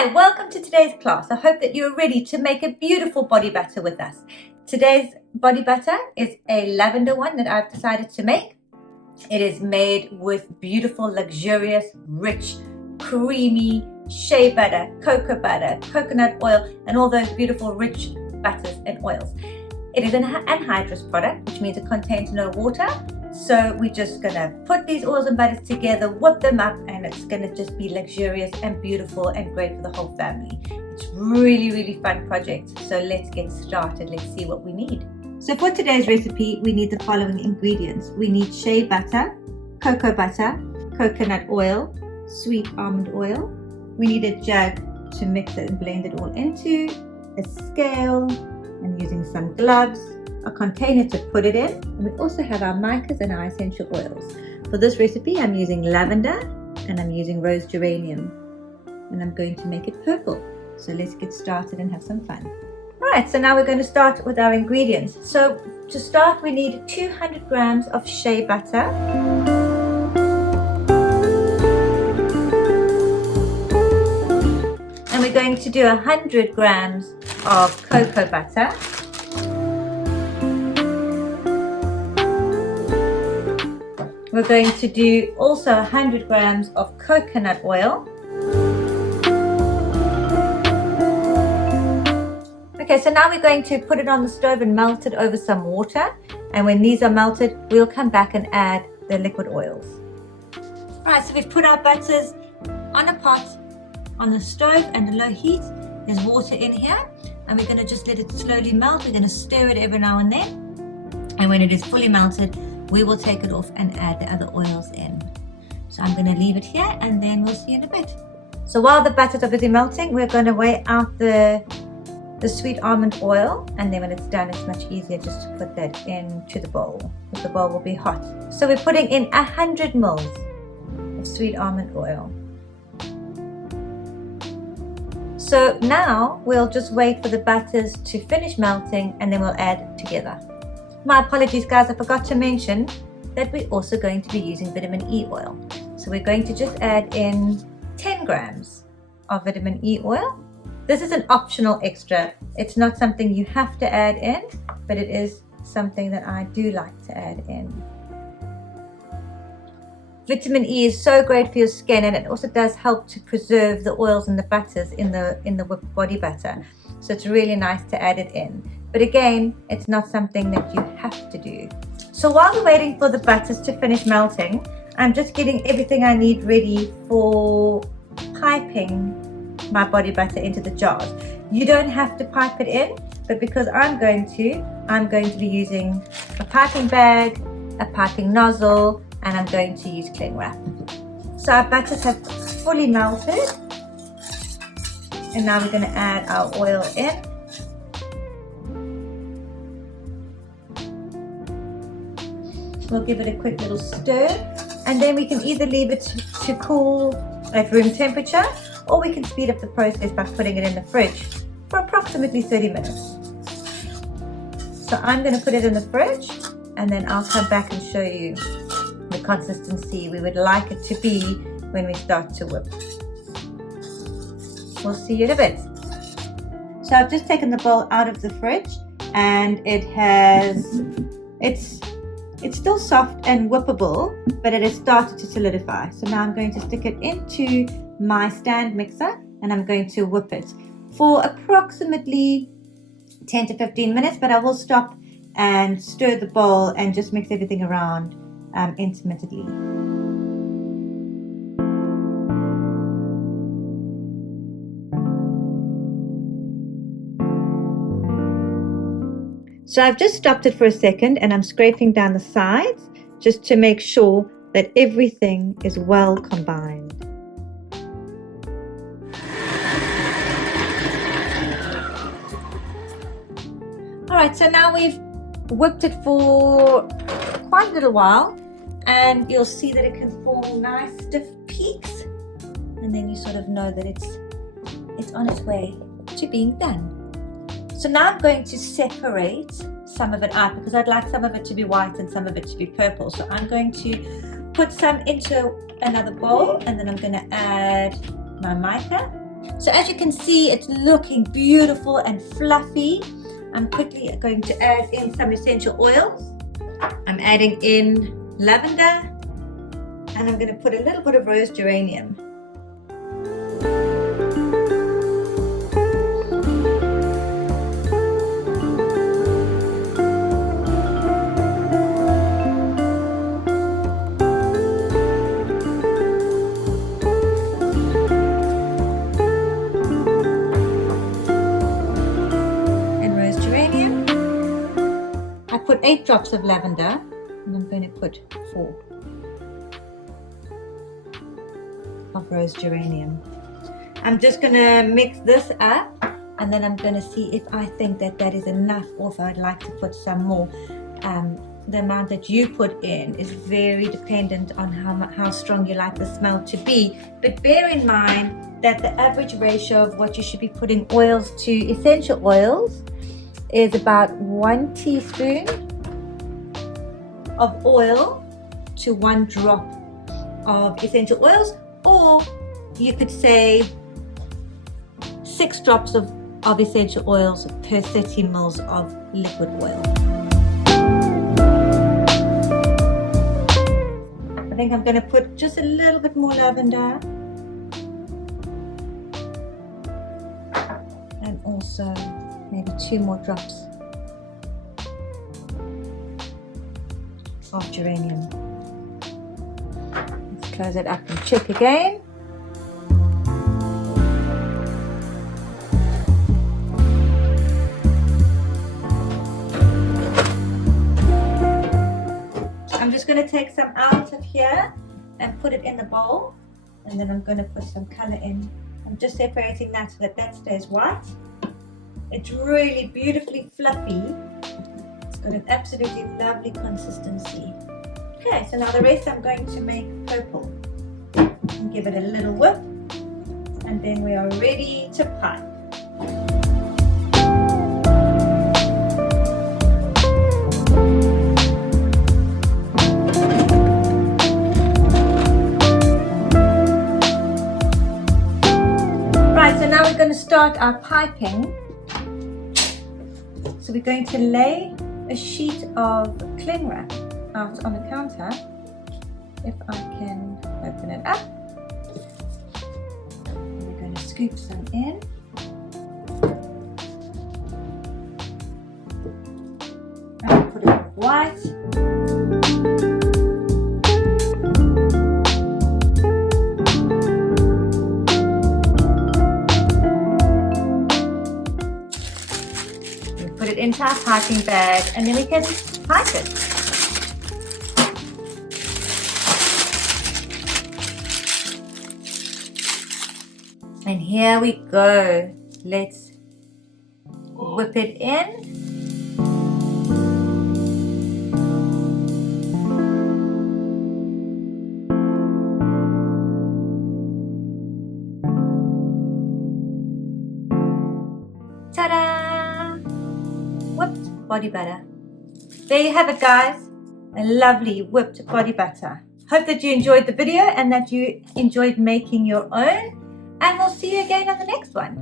Hi, welcome to today's class. I hope that you're ready to make a beautiful body butter with us. Today's body butter is a lavender one that I've decided to make. It is made with beautiful, luxurious, rich, creamy shea butter, cocoa butter, coconut oil, and all those beautiful, rich butters and oils. It is an anhydrous product, which means it contains no water. So we're just gonna put these oils and butters together, whip them up, and it's gonna just be luxurious and beautiful and great for the whole family. It's really fun project. So let's get started. Let's see what we need. So for today's recipe, we need the following ingredients. We need shea butter, cocoa butter, coconut oil, sweet almond oil. We need a jug to mix it and blend it all into, a scale, I'm using some gloves, a container to put it in, and we also have our micas and our essential oils. For this recipe, I'm using lavender and I'm using rose geranium, and I'm going to make it purple. So let's get started and have some fun. Alright, so now we're going to start with our ingredients. So to start, we need 200 grams of shea butter, and we're going to do 100 grams of cocoa butter, we're going to do also 100 grams of coconut oil. Okay, so now we're going to put it on the stove and melt it over some water, and when these are melted, we'll come back and add the liquid oils. Alright, so we've put our butters on a pot on the stove under low heat. There's water in here, and we're going to just let it slowly melt. We're going to stir it every now and then, and when it is fully melted, we will take it off and add the other oils in. So I'm going to leave it here, and then we'll see you in a bit. So while the butter's obviously melting, we're going to weigh out the sweet almond oil, and then when it's done, it's much easier just to put that into the bowl, because the bowl will be hot. So we're putting in 100 mils of sweet almond oil. So now we'll just wait for the butters to finish melting, and then we'll add together. My apologies guys, I forgot to mention that we're also going to be using vitamin E oil. So we're going to just add in 10 grams of vitamin E oil. This is an optional extra. It's not something you have to add in, but it is something that I do like to add in. Vitamin E is so great for your skin, and it also does help to preserve the oils and the butters in the whipped body butter. So it's really nice to add it in. But again, it's not something that you have to do. So while we're waiting for the butters to finish melting, I'm just getting everything I need ready for piping my body butter into the jars. You don't have to pipe it in, but because I'm going to be using a piping bag, a piping nozzle, and I'm going to use cling wrap. So our butters have fully melted, and now we're going to add our oil in. We'll give it a quick little stir, and then we can either leave it to cool at room temperature, or we can speed up the process by putting it in the fridge for approximately 30 minutes. So I'm going to put it in the fridge, and then I'll come back and show you the consistency we would like it to be when we start to whip. We'll see you in a bit. So I've just taken the bowl out of the fridge, and it's still soft and whippable, but it has started to solidify. So now I'm going to stick it into my stand mixer, and I'm going to whip it for approximately 10 to 15 minutes, but I will stop and stir the bowl and just mix everything around intermittently. So I've just stopped it for a second, and I'm scraping down the sides just to make sure that everything is well combined. Alright, so now we've whipped it for quite a little while, and you'll see that it can form nice stiff peaks, and then you sort of know that it's on its way to being done. So now I'm going to separate some of it out, because I'd like some of it to be white and some of it to be purple. So I'm going to put some into another bowl, and then I'm going to add my mica So as you can see, it's looking beautiful and fluffy. I'm quickly going to add in some essential oils. I'm adding in lavender, and I'm going to put a little bit of rose geranium. I put 8 drops of lavender, and I'm going to put 4 of rose geranium. I'm just going to mix this up, and then I'm going to see if I think that that is enough, or if I'd like to put some more. The amount that you put in is very dependent on how strong you like the smell to be, but bear in mind that the average ratio of what you should be putting oils to essential oils is about 1 teaspoon of oil to 1 drop of essential oils, or you could say 6 drops of essential oils per 30 mils of liquid oil. I think I'm going to put just a little bit more lavender, and also maybe 2 more drops of geranium. Let's close it up and check again. I'm just going to take some out of here and put it in the bowl, and then I'm going to put some color in. I'm just separating that so that that stays white. It's really beautifully fluffy. It's got an absolutely lovely consistency. Okay, so now the rest I'm going to make purple. And give it a little whip, and then we are ready to pipe. Right, so now we're going to start our piping. So we're going to lay a sheet of cling wrap out on the counter. If I can open it up. We're going to scoop some in. And put it with white. Put it into our piping bag, and then we can pipe it. And here we go. Let's whip it in. Ta-da! Whipped body butter. There you have it, guys. A lovely whipped body butter. Hope that you enjoyed the video and that you enjoyed making your own. And we'll see you again on the next one.